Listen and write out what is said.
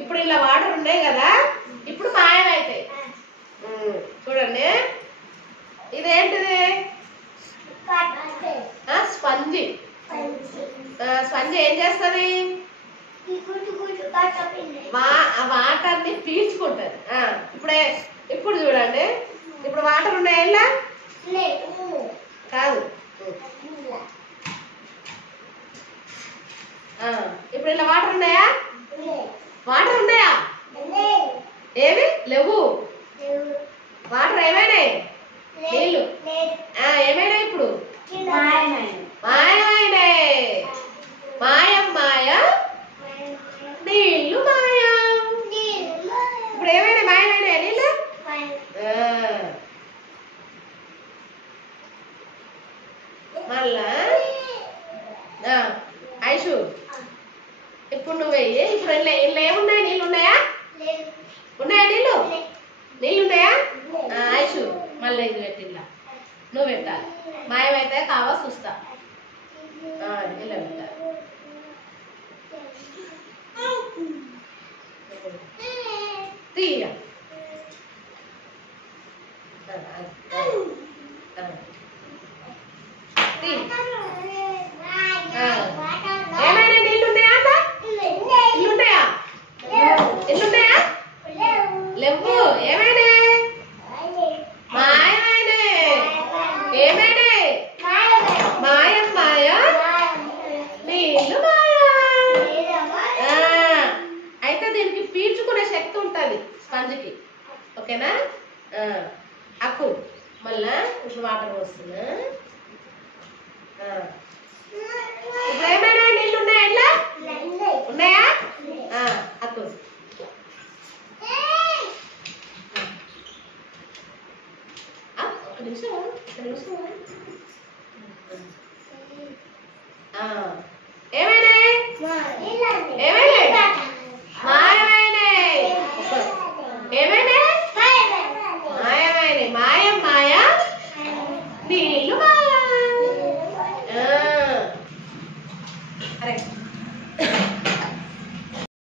ఇప్పుడు ఇలా వాటర్ ఉన్నాయి కదా, ఇప్పుడు మాయమైతాయి. చూడండి, ఇదేంటిది? స్పంజి. స్పంజి ఏం చేస్తుంది? వాటర్ ని పీల్చుకుంటది. ఇప్పుడు చూడండి, ఇప్పుడు వాటర్ ఉన్నాయా? ఇలా కాదు, ఇప్పుడు ఇలా వాటర్ ఉన్నాయా? వాటర్ ఉన్నాయా? ఏమి లేవు. వాటర్ ఏమైనాయి? నీళ్ళు ఏమైనా ఇప్పుడు మాయమైనాయి. మాయం మాయ, నీళ్ళు మాయ. ఇప్పుడు ఏమైనా మాయమైనాయి నీళ్ళు. మళ్ళా ఐషు, ఇప్పుడు నువ్వు వెయ్యి. ఇప్పుడు ఇల్లు ఏమున్నాయి? నీళ్ళు ఉన్నాయా? ఉన్నాయా? నీళ్ళు ఉన్నాయా? ఐషు, మళ్ళీ ఇది పెట్టిల్లా నువ్వు పెట్టాలి. మాయమైతే కావా చూస్తా. ఇలా పెట్టాలి. తీయ ఏమైనా నీళ్ళు ఉన్నాయా? ఇల్లున్నాయా? ఇల్లున్నాయా? లేవు. ఏమైనా మాయమైనా? ఏమైనా మాయం మాయ, నీళ్ళు మాయ. అయితే దీనికి పీల్చుకునే శక్తి ఉంటుంది స్పంజ్కి. ఓకేనా? అక్కు మళ్ళా ఇప్పుడు వాటర్ వస్తున్నా. ఇప్పుడు ఏమైనా నీళ్ళు ఉన్నాయా? ఇట్లా ఉన్నాయా? అక్కు ఒక నిమిషం. ఏమైనా